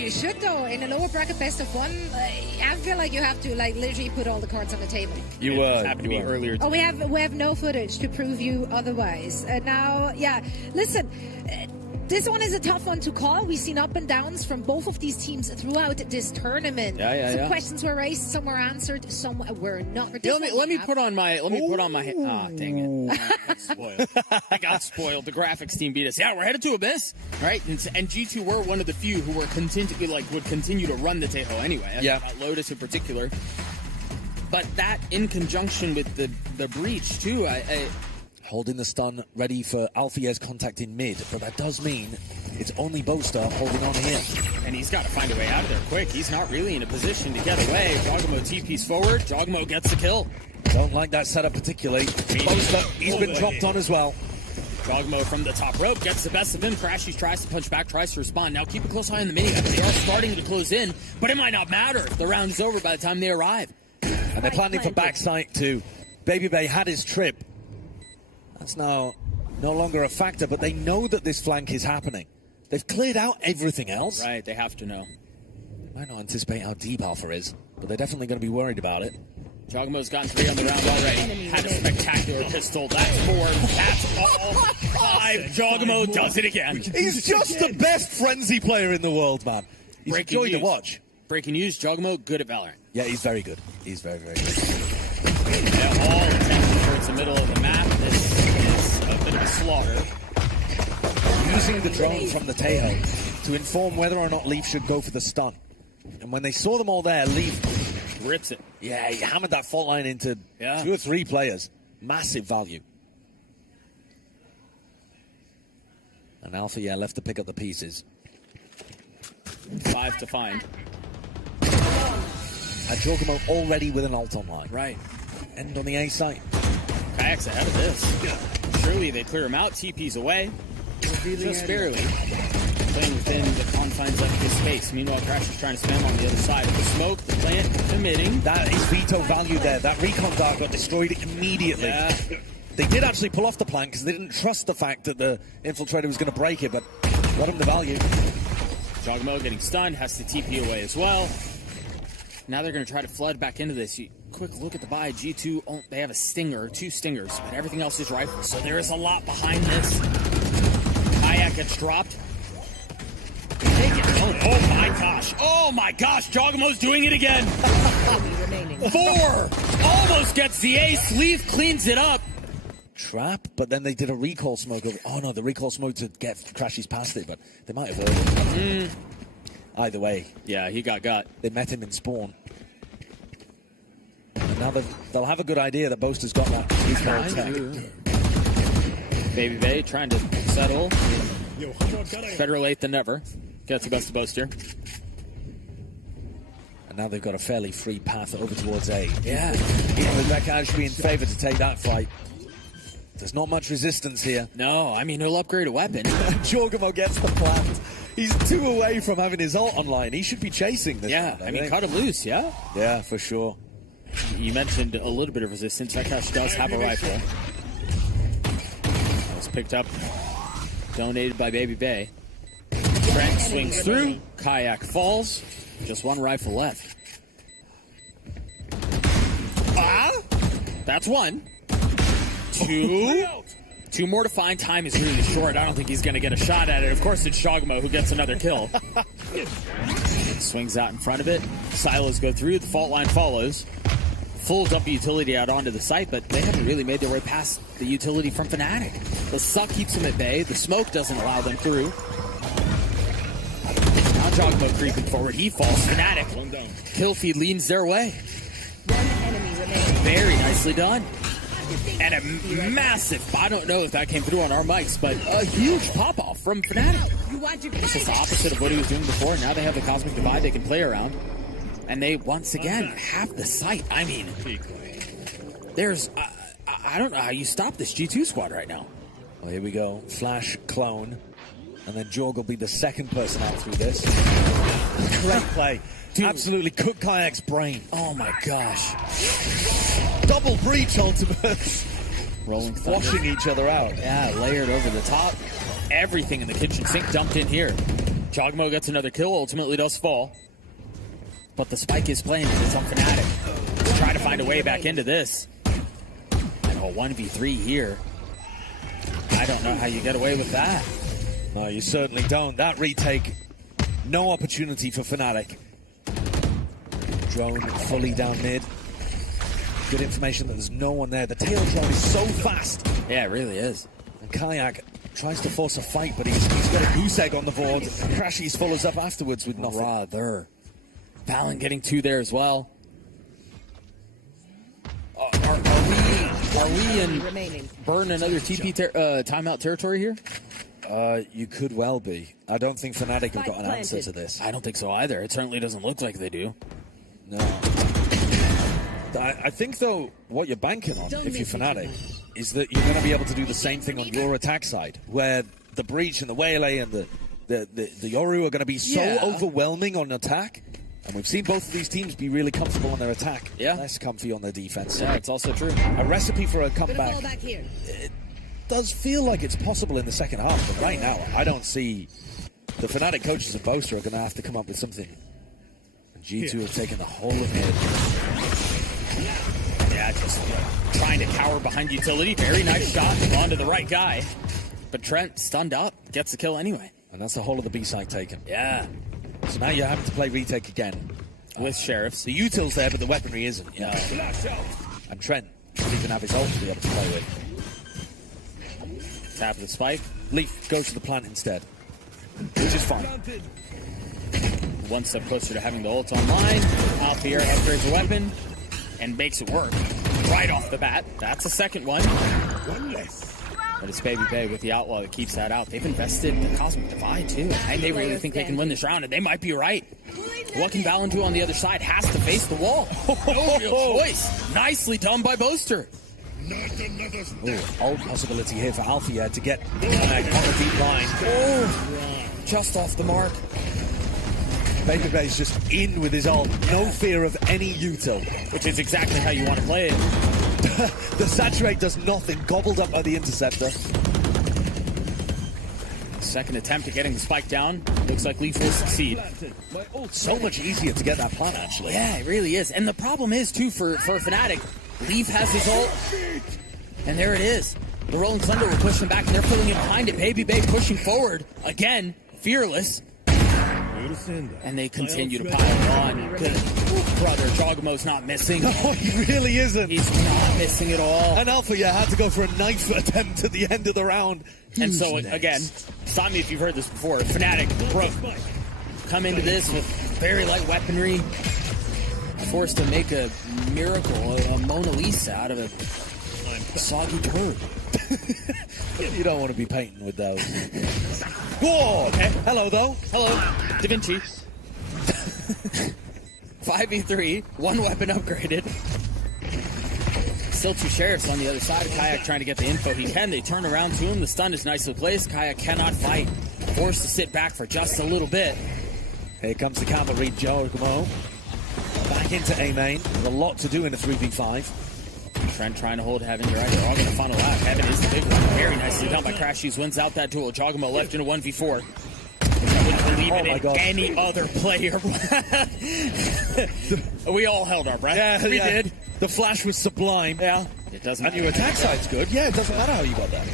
you should though. In a lower bracket best of one, I feel like you have to like literally put all the cards on the table. You were happy to be earlier. Oh, we have no footage to prove you otherwise. Now, yeah, listen. This one is a tough one to call. We've seen up and downs from both of these teams throughout this tournament. Some questions were raised, some were answered, some were not. Let me put on my. Dang it! I got spoiled. I got spoiled. The graphics team beat us. Yeah, we're headed to Abyss, right? And G2 were one of the few who were would continue to run the Taeho anyway. Yeah, Lotus in particular. But that in conjunction with the breach too, holding the stun, ready for Alfier's contact in mid, but that does mean it's only Boaster holding on here. And he's got to find a way out of there quick. He's not really in a position to get away. Jogamo TP's forward. Jogamo gets the kill. Don't like that setup particularly. Boaster, he's been dropped on as well. Jogamo from the top rope gets the best of him. Crashies tries to punch back, tries to respond. Now keep a close eye on the minigun. They are starting to close in, but it might not matter if the round is over by the time they arrive. And they're planning for backside too. Baby Bay had his trip. That's now no longer a factor, but they know that this flank is happening. They've cleared out everything else. Right, they have to know. They might not anticipate how deep Alpha is, but they're definitely going to be worried about it. Jogamo's gotten 3 on the round already. Had a spectacular pistol. That's 4. That's all. 5. Jogamo does it again. He's just the best frenzy player in the world, man. He's a joy to watch. Breaking news, Jogamo good at Valorant. Yeah, he's very good. He's very, very good. Yeah, all attention towards the middle of the map. This is a bit of a slaughter. Using the drone from the Taeho to inform whether or not Leaf should go for the stun. And when they saw them all there, Leaf rips it. Yeah, he hammered that fault line into 2 or 3 players. Massive value. And Alpha, left to pick up the pieces. 5 to find. And Jogamo already with an ult online. Right. End on the A site. Kayak's ahead of this. Surely they clear him out. TP's away. Just barely. Playing within the confines of his space. Meanwhile, Crash is trying to spam on the other side of the smoke. The plant emitting. That is veto value there. That recon dart got destroyed immediately. Yeah. They did actually pull off the plant because they didn't trust the fact that the infiltrator was going to break it, but got him the value. Jogamo getting stunned, has to TP away as well. Now they're going to try to flood back into this. Quick look at the buy. G2, they have a stinger, 2 stingers, but everything else is rifles. So there is a lot behind this. Kayak gets dropped. Oh my gosh. Oh my gosh. Jogamo's doing it again. 4. Almost gets the ace. Leaf cleans it up. Trap, but then they did a recall smoke over. Oh no, the recall smoke to get Crashies past it, but they might have heard. Either way. Yeah, he got. They met him in spawn. And now they'll have a good idea that Boaster's got that recall attack. Baby Bay trying to settle. Better late than never. Gets the best of Boaster. And now they've got a fairly free path over towards A. Yeah. Even with Rekaj being favored to take that fight. There's not much resistance here. No, I mean, he'll upgrade a weapon. Jogamo gets the plant. He's 2 away from having his ult online. He should be chasing this. Yeah, one, I mean, cut him loose, yeah? Yeah, for sure. You mentioned a little bit of resistance. Rekaj does have a rifle. That was picked up, donated by Baby Bay. Trent swings through. Kayak falls. Just 1 rifle left. That's 1. 2. 2 more to find. Time is really short. I don't think he's going to get a shot at it. Of course, it's Jogamo who gets another kill. Swings out in front of it. Silos go through. The fault line follows. Full dump utility out onto the site, but they haven't really made their way past the utility from Fnatic. The suck keeps them at bay. The smoke doesn't allow them through. Now Jogamo creeping forward. He falls. Fnatic. Kill feed leans their way. 1 enemy remaining. Very nicely done. And a massive, I don't know if that came through on our mics, but a huge pop-off from Fnatic. This is the opposite of what he was doing before. Now they have the Cosmic Divide they can play around. And they, once again, have the sight. I mean, there's, I don't know how you stop this G2 squad right now. Well, here we go. Flash, clone. And then Jorg will be the second person out through this. Great play. Dude. Absolutely cook Kayak's brain. Oh my gosh. Double breach ultimates. Rolling thunder. Washing each other out. Yeah, layered over the top. Everything in the kitchen sink dumped in here. Jogmo gets another kill, ultimately does fall. But the spike is playing, it's on Fnatic. Let's try to find a way back into this. And a 1v3 here. I don't know how you get away with that. No, you certainly don't. That retake, no opportunity for Fnatic. Drone fully down mid. Good information that there's no one there. The tail drone is so fast. Yeah, it really is. And Kayak tries to force a fight, but he's got a goose egg on the board. Crashies follows up afterwards with nothing. Rather. Valen getting 2 there as well. Are we in burn another TP timeout territory here? You could well be. I don't think Fnatic have got an answer to this. I don't think so either. It certainly doesn't look like they do. No. I think, though, what you're banking on, if you're Fnatic, is that you're going to be able to do the same thing on your attack side, where the Breach and the Waylay and the Yoru are going to be so overwhelming on attack. And we've seen both of these teams be really comfortable on their attack, less comfy on their defense. Yeah, it's also true. A recipe for a comeback. It does feel like it's possible in the second half, but right now, I don't see the Fnatic coaches of Boaster are going to have to come up with something. And G2 have taken the whole of mid. Yeah, just trying to cower behind utility. Very nice shot onto the right guy. But Trent, stunned up, gets the kill anyway. And that's the whole of the B side taken. Yeah. So now you're having to play retake again. With Sheriffs. The util's there, but the weaponry isn't. Yeah. And Trent doesn't even have his ult to be able to play with. Tap the spike. Leaf goes to the plant instead, which is fine. One step closer to having the ult online. Alfier upgrades the weapon and makes it work right off the bat. That's a second one. One less. But it's Baby Bay with the Outlaw that keeps that out. They've invested in the Cosmic Divide, too. And they really think they can win this round, and they might be right. What can Valen do on the other side? Has to face the wall. No real choice. Nicely done by Boaster. Old possibility here for Alfier to get on the deep line. Oh, just off the mark. Baby Bay's just in with his ult. No fear of any util. Which is exactly how you want to play it. The saturate does nothing, gobbled up by the interceptor. Second attempt at getting the spike down. Looks like Leaf will succeed. So much easier to get that plant, actually. Yeah, it really is. And the problem is, too, for Fnatic, Leaf has his ult, and there it is. The Rolling Thunder will push them back, and they're pulling in behind it. Baby Bay pushing forward, again, fearless. And they continue to pile on. Good brother, Jogamo's not missing. No, he really isn't. He's not missing at all. And Alpha, had to go for a knife attempt at the end of the round. And so, again, stop me if you've heard this before. Fnatic come into this with very light weaponry. Forced to make a miracle, a Mona Lisa out of a soggy turd. You don't want to be painting with those. Whoa! Okay. Hello, though. Hello. Da Vinci. 5v3. One weapon upgraded. Still 2 Sheriffs on the other side. Kayak trying to get the info he can. They turn around to him. The stun is nicely placed. Kayak cannot fight. Forced to sit back for just a little bit. Here comes the cavalry, Jogamo. Back into A main. With a lot to do in a 3v5. Trent trying to hold Heaven. You're right. They're all going to funnel out. Heaven is the big one. Very nicely done by Crashies. Wins out that duel. Jogamo left in a 1v4. I wouldn't believe it in any other player. We all held our breath. Yeah, we did. The flash was sublime. Yeah. It doesn't matter. And your attack side's good. Yeah, it doesn't matter how you got that.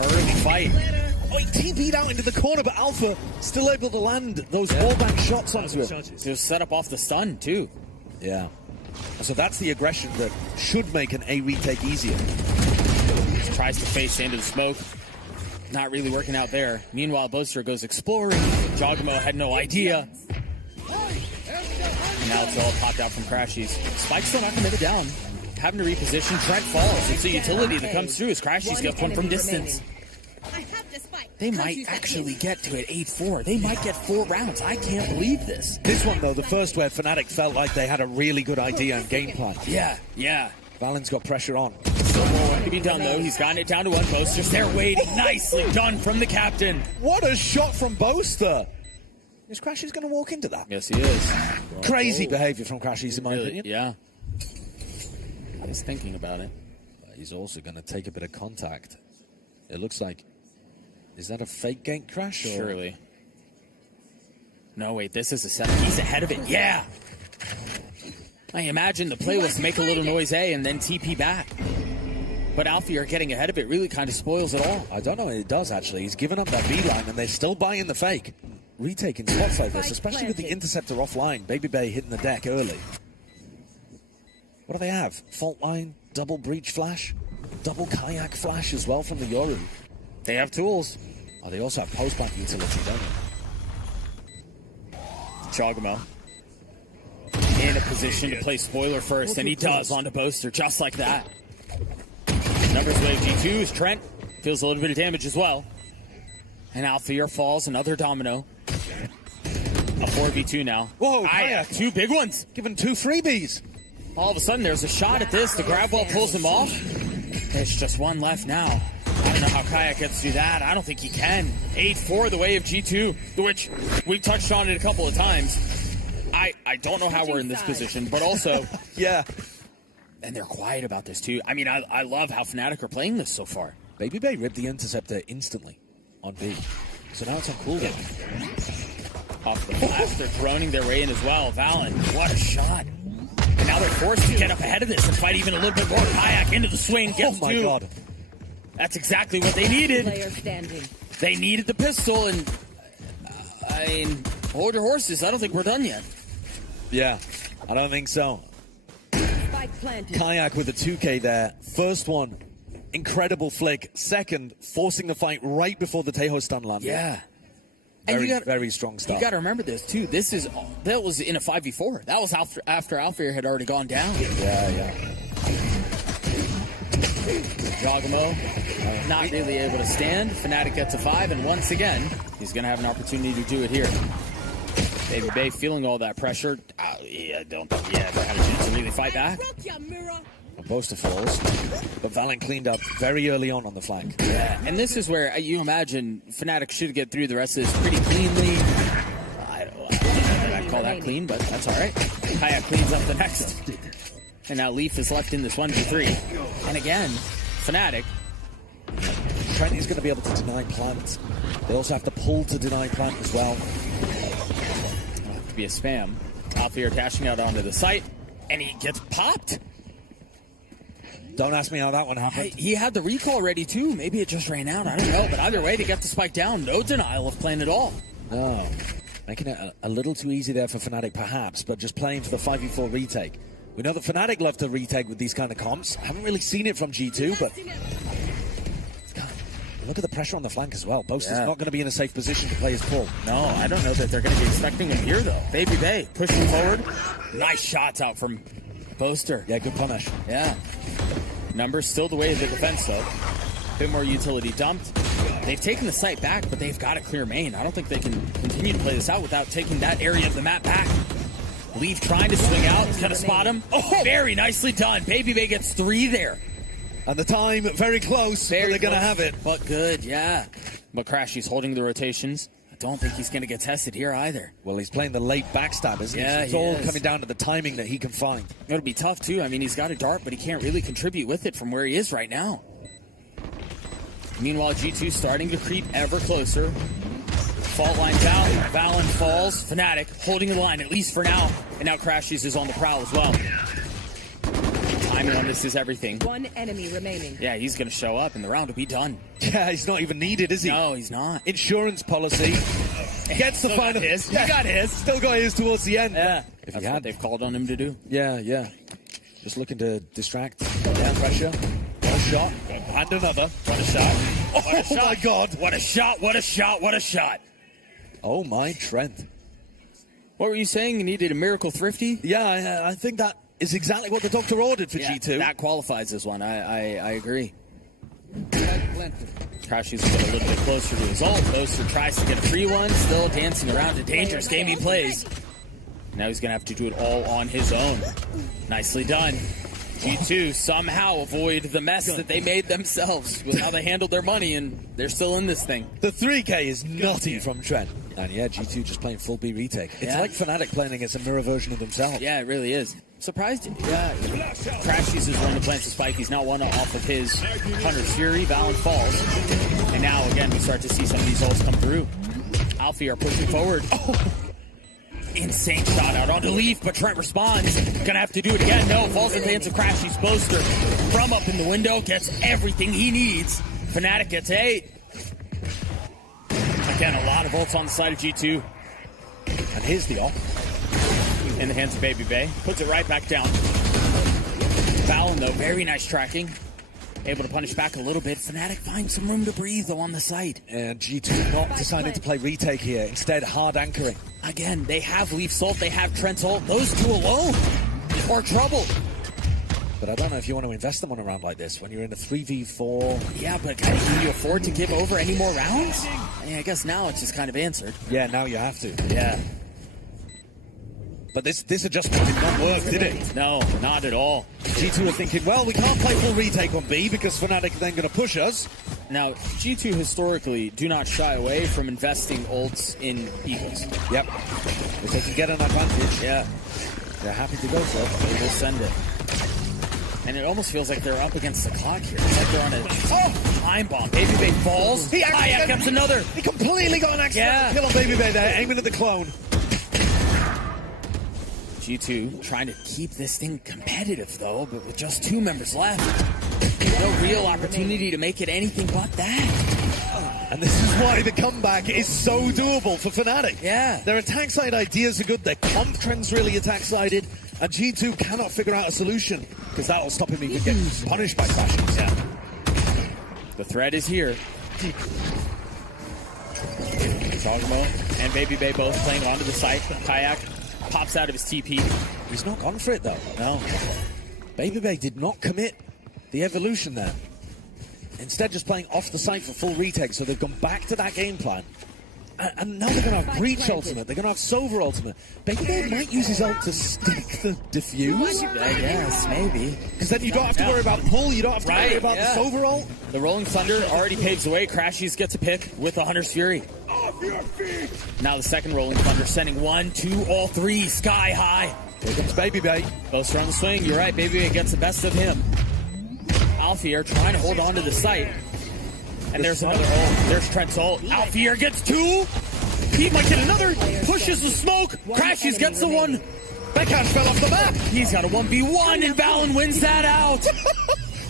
Early fight. Oh, he TP'd out into the corner, but Alpha still able to land those wallbang shots onto him. It was set up off the stun, too. Yeah. So that's the aggression that should make an A retake easier. Tries to face into the smoke. Not really working out there. Meanwhile, Boaster goes exploring. Jogamo had no idea. And now it's all popped out from Crashies. Spike's still not committed down. Having to reposition. Trent falls. It's a utility that comes through as Crashies gets one from distance. They might actually get to it 8-4. They might get 4 rounds. I can't believe this. This one, though, the first where Fnatic felt like they had a really good idea and game plan. Yeah. Valen's got pressure on. Still more work to be done, though. He's gotten it down to 1. Boaster's there waiting. Nicely done from the captain. What a shot from Boaster. Is Crashies going to walk into that? Yes, he is. Crazy behavior from Crashies, in my opinion. Yeah. I was thinking about it. He's also going to take a bit of contact. It looks like... Is that a fake gank crash? Surely. No, wait, this is a setup. He's ahead of it. Yeah. I imagine the play was to make a little noise A and then TP back. But Alfear getting ahead of it really kind of spoils it all. I don't know, it does actually. He's given up that B line and they're still buying the fake. Retaking spots like this, especially with the interceptor offline. Baby Bay hitting the deck early. What do they have? Fault line, double breach flash, double kayak flash as well from the Yoru. They have tools. Oh, they also have post-plant utility, don't they? Chogamo in a position to play spoiler first, and he does onto Boaster just like that. Numbers wave G2 is Trent. Feels a little bit of damage as well. And Alfear falls, another domino. A 4v2 now. Whoa, kayak. 2 big ones. Given 2 freebies. All of a sudden, there's a shot at this. The grab wall pulls him off. There's just one left now. I don't know how Kayak gets to do that. I don't think he can. 8-4 the way of G2, which we touched on it a couple of times. I don't know how we're in this position, but also... yeah. And they're quiet about this, too. I mean, I love how Fnatic are playing this so far. Baby Bay ripped the interceptor instantly on B. So now it's on cooldown. Off the blast, they're droning their way in as well. Valen, what a shot. And now they're forced to get up ahead of this and fight even a little bit more. Kayak into the swing, gets my God. That's exactly what they needed. They needed the pistol, and I mean, hold your horses. I don't think we're done yet. Yeah, I don't think so. Kayak with a 2K there. First one, incredible flick. Second, forcing the fight right before the Tejo stun landed. Yeah. Very strong start. You got to remember this, too. That was in a 5v4. That was after Alfear had already gone down. Yeah. Jogamo, not really able to stand. Fnatic gets a 5, and once again, he's going to have an opportunity to do it here. Baby Bay feeling all that pressure. Don't have a chance to really fight back. Boaster falls, but Valen cleaned up very early on the flank. Yeah, and this is where you imagine Fnatic should get through the rest of this pretty cleanly. I don't know that I'd call that clean, but that's all right. Kayak cleans up the next. And now Leaf is left in this 1v3. And again, Fnatic. Trent is going to be able to deny plant. They also have to pull to deny plant as well. It'll have to be a spam. Alfear dashing out onto the site, and he gets popped. Don't ask me how that one happened. He had the recall ready too. Maybe it just ran out. I don't know. But either way, they got the spike down. No denial of playing at all. No. Making it a little too easy there for Fnatic, perhaps, but just playing for the 5v4 retake. We know that Fnatic love to retake with these kind of comps. I haven't really seen it from G2, but... God, look at the pressure on the flank as well. Boaster's not going to be in a safe position to play his pull. No, I don't know that they're going to be expecting him here, though. Baby Bay pushing forward. Nice shots out from Boaster. Yeah, good punish. Yeah. Numbers still the way of the defense, though. A bit more utility dumped. They've taken the site back, but they've got to clear main. I don't think they can continue to play this out without taking that area of the map back. Leaf trying to swing out. He's going to spot him. Oh, very nicely done. Baby Bay gets 3 there. And the time very close, but they're going to have it. But good, yeah. But Crashy's holding the rotations. I don't think he's going to get tested here either. Well, he's playing the late backstab, isn't he? Yeah, it's all coming down to the timing that he can find. It'll be tough, too. I mean, he's got a dart, but he can't really contribute with it from where he is right now. Meanwhile, G2 starting to creep ever closer. Fault line's out. Valen falls. Fnatic holding the line, at least for now. And now Crashies is on the prowl as well. Timing on this is everything. 1 enemy remaining. Yeah, he's going to show up, and the round will be done. Yeah, he's not even needed, is he? No, he's not. Insurance policy. Gets the final. His. He got his. Still got his towards the end. Yeah. If That's what they've called on him to do. Yeah. Just looking to distract. Down pressure. One shot. And another. What a shot. What a shot. My God. What a shot. What a shot. What a shot. Oh, my Trent. What were you saying? You needed a miracle thrifty? Yeah, I think that is exactly what the doctor ordered for G2. That qualifies as one. I agree. Crashy's a little bit closer to his ult. Boaster tries to get a free one. Still dancing around. A dangerous game he plays. Now he's going to have to do it all on his own. Nicely done. G2 somehow avoid the mess that they made themselves with how they handled their money, and they're still in this thing. The 3K is nutty from Trent. And yeah, G2 just playing full B retake. It's like Fnatic playing against a mirror version of themselves. Yeah, it really is. Surprised you. Yeah. Crashies is one who plants the spike. He's now one off of his Hunter's Fury. Valen falls. And now, again, we start to see some of these ults come through. Alfie are pushing forward. Insane shot out onto Leaf, but Trent responds. Gonna have to do it again. No, falls into the hands of Crashy's poster. From up in the window, gets everything he needs. Fnatic gets 8. Again, a lot of ults on the side of G2. And here's the ult. In the hands of Baby Bay. Puts it right back down. Valen, though, very nice tracking. Able to punish back a little bit. Fnatic finds some room to breathe, though, on the site. And G2 not deciding to play retake here. Instead, hard anchoring. Again, they have Leaf's ult, they have Trent's ult. Those two alone are trouble. But I don't know if you want to invest them on a round like this when you're in a 3v4. Yeah, but can you afford to give over any more rounds? I guess now it's just kind of answered. Yeah, now you have to. Yeah. But this adjustment did not work, did it? No, not at all. G2 are thinking, well, we can't play full retake on B because Fnatic are then going to push us. Now, G2 historically do not shy away from investing ults in Eagles. Yep. If they can get an advantage, yeah, they're happy to go for it. They will send it. And it almost feels like they're up against the clock here. It's like they're on a time bomb. Baby Bay falls. Kayak gets another. He completely got an accidental kill on Baby Bay there, aiming at the clone. G2 trying to keep this thing competitive, though, but with just 2 members left. No real opportunity to make it anything but that. And this is why the comeback is so doable for Fnatic. Yeah. Their attack side ideas are good, their comp trend's really attack-sided, and G2 cannot figure out a solution, because that'll stop him even getting punished by Crashes. Yeah. The threat is here. Zogamo and Baby Bay both playing onto the site. Kayak pops out of his TP. He's not gone for it, though. No. Baby Bay did not commit the evolution there. Instead, just playing off the site for full retake, so they've gone back to that game plan. And now they're going to have Breach ultimate, they're going to have Silver ultimate. Baby Bay might use his ult to stick the defuse. I guess, maybe. Because then you don't have to worry about pull, you don't have to worry about the Silver ult. The Rolling Thunder already paves the way. Crashies gets a pick with the Hunter's Fury. Off your feet! Now the second Rolling Thunder sending 1, 2, all 3 sky high. Here comes Baby Bay. Both are on the swing. You're right, Baby Bay gets the best of him. Alfier trying to hold on to the site. And there's another ult. There's Trent's ult. Alfier gets 2. He might get another. Pushes the smoke. Crashies gets the 1. Bekash fell off the map. He's got a 1v1 and Valen wins that out.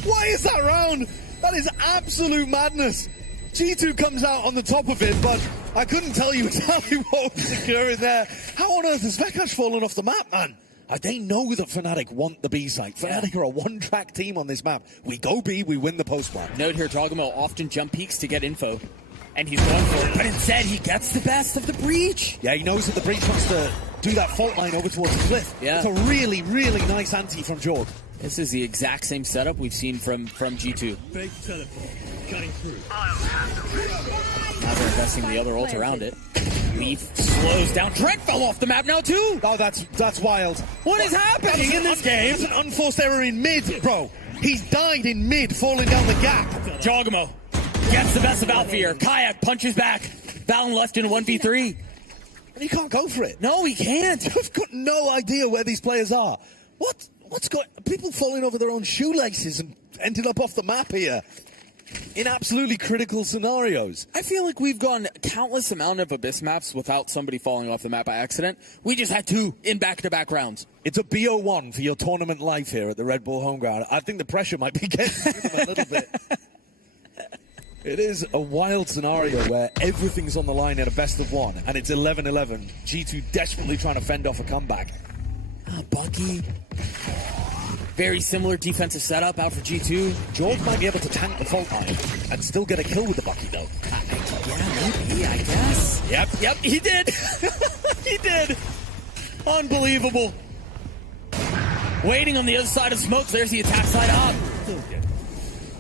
Why is that round? That is absolute madness. G2 comes out on the top of it, but I couldn't tell you exactly what was occurring there. How on earth has Bekash fallen off the map, man? They know that Fnatic want the B site. Fnatic are a one-track team on this map. We go B, we win the post-plant. Note here, Zogamo often jump peaks to get info. And he's going for it, but instead he gets the best of the Breach. Yeah, he knows that the Breach wants to do that fault line over towards the cliff. Yeah. It's a really, really nice ante from Jorg. This is the exact same setup we've seen from G2. Fake teleport. Cutting through. Now they're investing the other ult around it. Leaf slows down. Trent fell off the map now too. Oh, that's wild. What is happening in this game? It's an unforced error in mid, bro. He's died in mid, falling down the gap. Zogamo gets the best of Alfier. Kayak punches back. Valen left in a 1v3. And he can't go for it. No, he can't. I've got no idea where these players are. What's going? People falling over their own shoelaces and ended up off the map here in absolutely critical scenarios. I feel like we've gone countless amount of Abyss maps without somebody falling off the map by accident. We just had 2 in back-to-back rounds. It's a BO1 for your tournament life here at the Red Bull home ground. I think the pressure might be getting to them a little bit. It is a wild scenario where everything's on the line at a best of 1, and it's 11-11. G2 desperately trying to fend off a comeback. Bucky. Very similar defensive setup out for G2. Jorg might be able to tank the fault line and still get a kill with the Bucky, though. Yeah, maybe, I guess. Yep, he did. He did. Unbelievable. Waiting on the other side of smoke. There's the attack side up.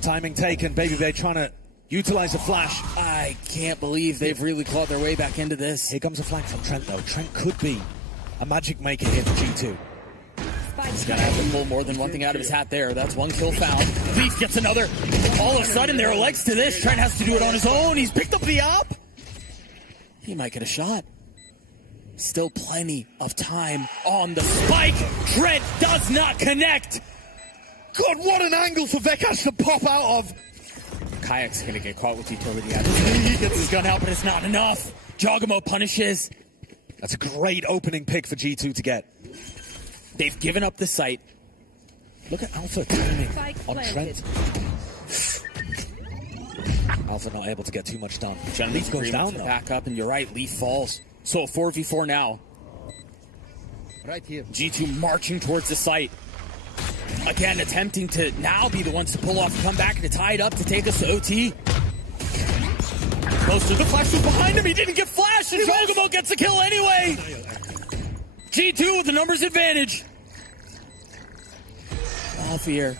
Timing taken. Baby Bay trying to utilize a flash. I can't believe they've really clawed their way back into this. Here comes a flank from Trent, though. Trent could be a magic maker here for G2. He's gonna have to pull more than one thing out of his hat there. That's 1 kill found. Leaf gets another. All of a sudden, there are legs to this. Trent has to do it on his own. He's picked up the op. He might get a shot. Still plenty of time on the spike. Trent does not connect. God, what an angle for Bekash to pop out of. Kayak's gonna get caught with utility. He gets his gun out, but it's not enough. Zogamo punishes. That's a great opening pick for G2 to get. They've given up the site. Look at Alpha timing on Trent. Alpha not able to get too much done. Leaf goes down though. Back up, and you're right, Leaf falls. So a 4v4 now. Right here. G2 marching towards the site. Again, attempting to now be the ones to pull off a comeback and to tie it up to take us to OT. Close to the flash was behind him. He didn't get flash, and Jogamo gets a kill anyway. G2 with the numbers advantage. Off here.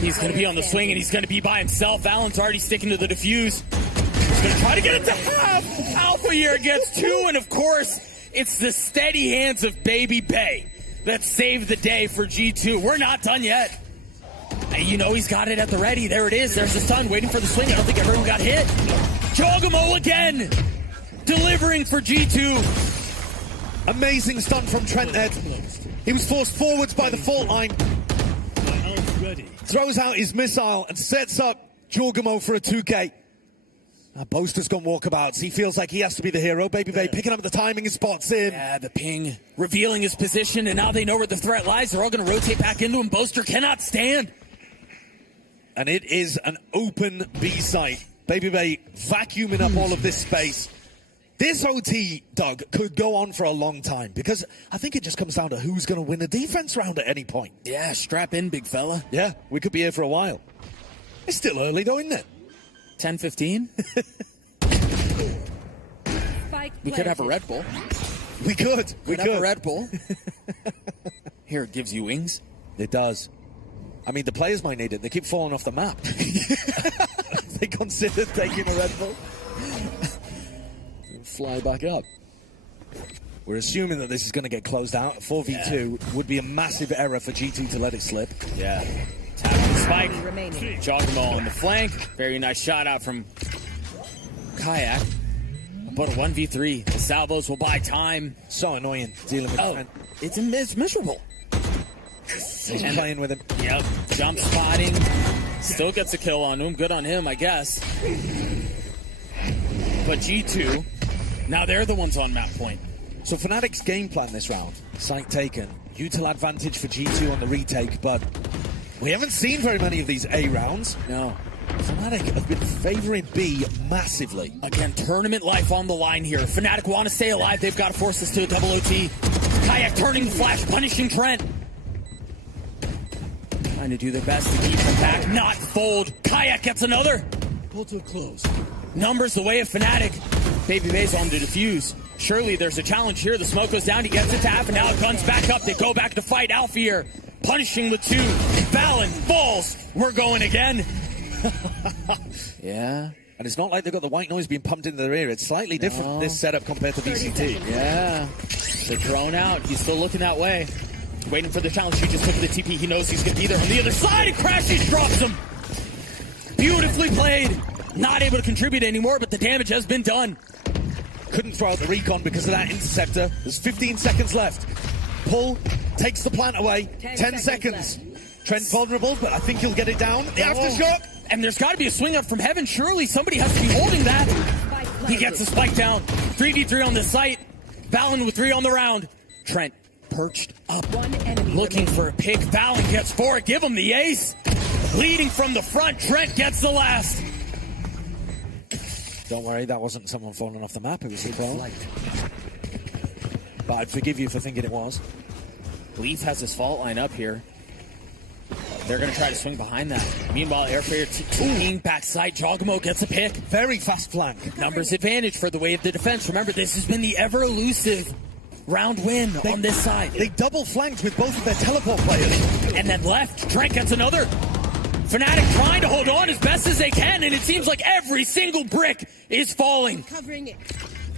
He's going to be on the swing, and he's going to be by himself. Valen's already sticking to the defuse. He's going to try to get it to half. Alpha here gets 2, and of course, it's the steady hands of Baby Bay that saved the day for G2. We're not done yet. And you know he's got it at the ready. There it is. There's the stun waiting for the swing. I don't think everyone got hit. Jogamo again, delivering for G2. Amazing stun from Trent there. He was forced forwards by the fault line. Throws out his missile and sets up Jogamo for a 2K. Now Boaster's gone walkabouts. He feels like he has to be the hero. Baby Bay picking up the timing and spots in. Yeah, the ping revealing his position, and now they know where the threat lies. They're all going to rotate back into him. Boaster cannot stand. And it is an open B site. Baby Bay vacuuming up all of this space. This OT, Doug, could go on for a long time because I think it just comes down to who's going to win a defense round at any point. Yeah, strap in, big fella. Yeah, we could be here for a while. It's still early though, isn't it? 10-15. We could have a Red Bull. We could. We could have a Red Bull. Here, it gives you wings. It does. I mean, the players might need it. They keep falling off the map. They consider taking a Red Bull. Fly back up. We're assuming that this is going to get closed out. 4v2 would be a massive error for G2 to let it slip. Yeah. Tap the spike. Jogamo on the flank. Very nice shot out from Kayak. But a 1v3. The salvos will buy time. So annoying dealing with Trent. It's miserable. He's playing with him. Yep. Jump spotting. Still gets a kill on him. Good on him, I guess. But G2, now they're the ones on map point. So Fnatic's game plan this round, site taken, util advantage for G2 on the retake, but we haven't seen very many of these A rounds. No. Fnatic have been favoring B massively. Again, tournament life on the line here. Fnatic want to stay alive. They've got to force this to a double OT. Kayak turning the flash, punishing Trent. Trying to do their best to keep him back, not fold. Kayak gets another. Portal closed. Numbers the way of Fnatic. Baby Bay's on to defuse. Surely there's a challenge here. The smoke goes down. He gets it to half, and now it guns back up. They go back to fight. Alpha here, punishing with 2. Valen falls. We're going again. Yeah. And it's not like they've got the white noise being pumped into their ear. It's slightly different, this setup, compared to VCT. Yeah. They're thrown out. He's still looking that way. Waiting for the challenge. He just took the TP. He knows he's going to be there on the other side, and Crashies drops him. Beautifully played. Not able to contribute anymore, but the damage has been done. Couldn't throw out the recon because of that interceptor. There's 15 seconds left. Pull, takes the plant away. 10 seconds. Trent vulnerable, but I think he'll get it down. The aftershock. And there's got to be a swing up from heaven. Surely somebody has to be holding that. He gets the spike down. 3v3 on the site. Valen with 3 on the round. Trent perched up, looking for a pick. Valen gets 4. Give him the ace. Leading from the front. Trent gets the last. Don't worry, that wasn't someone falling off the map. It was the ball. But I'd forgive you for thinking it was. Leaf has his fault line up here. They're going to try to swing behind that. Meanwhile, Airfare teaming backside. Jogamo gets a pick. Very fast flank. Numbers advantage for the way of the defense. Remember, this has been the ever-elusive round win on this side. They double flanked with both of their teleport players. And then left. Trent gets another. Fnatic trying to hold on as best as they can, and it seems like every single brick is falling.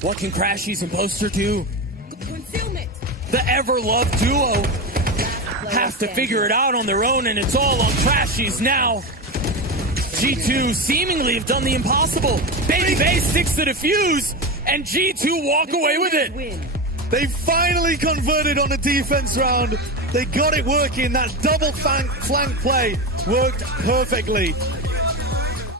What can Crashies and Boaster do? The ever-loved duo have to figure it out on their own, and it's all on Crashies now. G2 seemingly have done the impossible. Baby Bay sticks to the fuse, and G2 walk away with it. They finally converted on the defense round. They got it working. That double flank play worked perfectly.